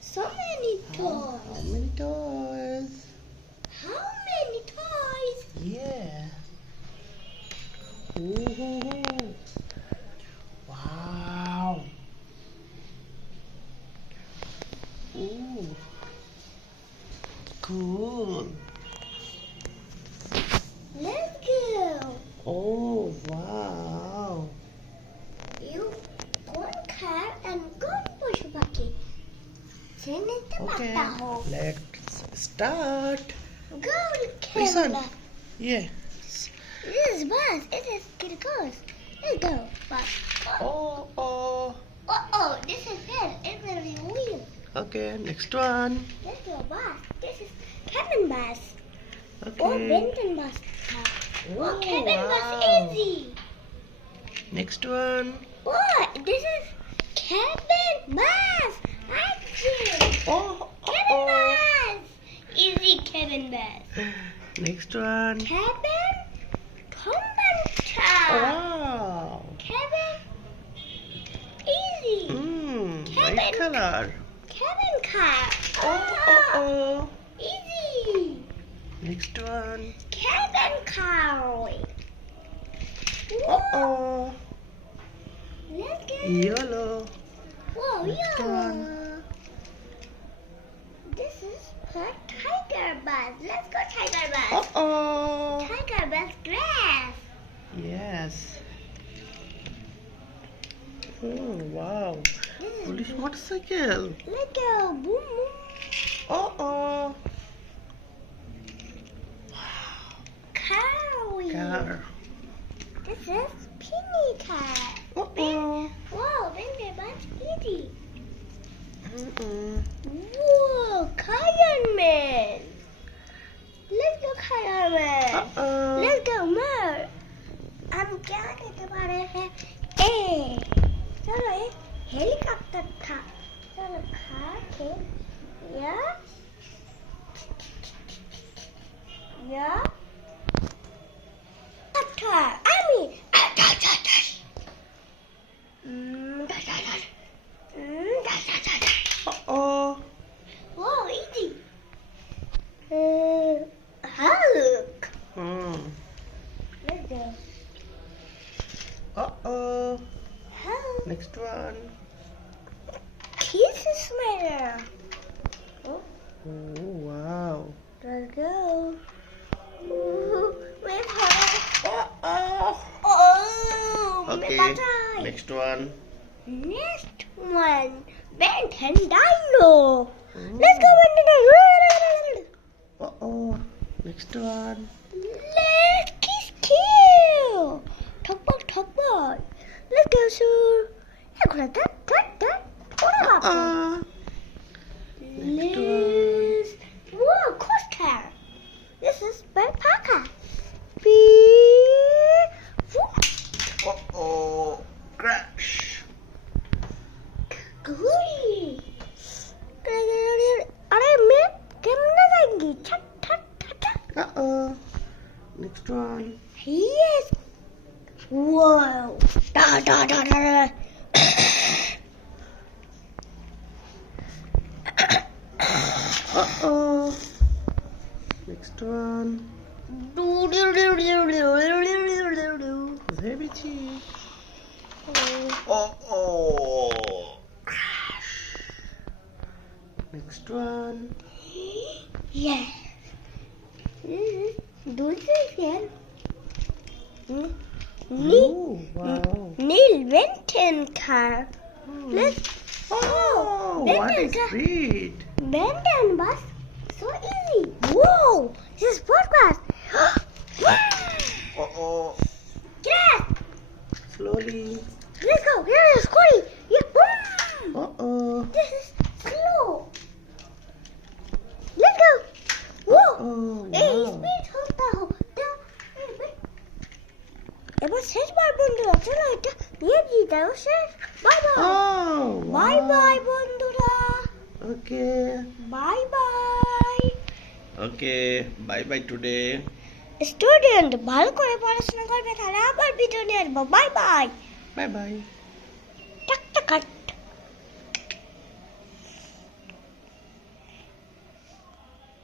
So many toys. How many toys? How many toys? Yeah. Ooh. Wow. Ooh. Cool. Let's go. Oh, wow. You go in car and go in push bucket. Okay, let's start. Go in Lisan. camera. Yeah. This is bus. It is it goes. Let's go. Bus. Oh, oh. Oh, this is it. It will be wheel. Okay, next one. Let's go bus. This is cabin bus. Okay. Oh, Benton bus. Oh, cabin bus easy. Next one. Oh, this is cabin bus. Action. Oh, Cabin bus. Easy cabin bus. Next one. Cabin comforter. Wow. Cabin easy. White Cabin color. cabin car. Oh. Easy. Next one. Cabin car. Oh. Let's go. Yellow. Whoa, Next yellow. one. This is for tiger bus. Let's go tiger bus. Oh. Tiger bus grass. Yes. Oh, wow. Police motorcycle. Let's go. Boom, boom. Oh. Car. Car. This is penny car. Oh. Whoa, Bendy bus easy. Whoa, fireman. Let's go fireman. Let's go more. हम क्या कहते बारे हैं चलो एक helicopter था चलो खा के या helicopter Oh. whoa easy Hulk let's go Oh. Hulk Next one. Kisdstoy. Oh, Wow. let's go. Where's Hulk? Okay. Next one. Next one. Benton Dino. Let's go, Benton Dino. Next one. Let's kill. Top. Let's go, sir. What happened? Next one. Whoa, coaster. This is Ben Parker. Crash. Gooey. अरे मैं camera जाएंगी Next one. Yes. Whoa. Da. Next one. Baby. Crash. Next one. Yes. Do this again. Wow. Newbmwcar. Let's. What is speed? Benton bus. So easy. Whoa. This is podcast. Yes. Slowly. Let's go. Here is Scotty. Yeah. Boom. This is slow. Let's go. Whoa. Hey, speed होता এবার শেষবার বন্ধুরা চলো এটা নিয়ে দিই দাও শেষ বাই বাই বাই বন্ধুরা ওকে বাই টুডে স্টুডেন্ট ভালো করে পড়াশোনা করবে তাহলে আবার ভিডিও নিয়ে আসবো বাই বাই টাক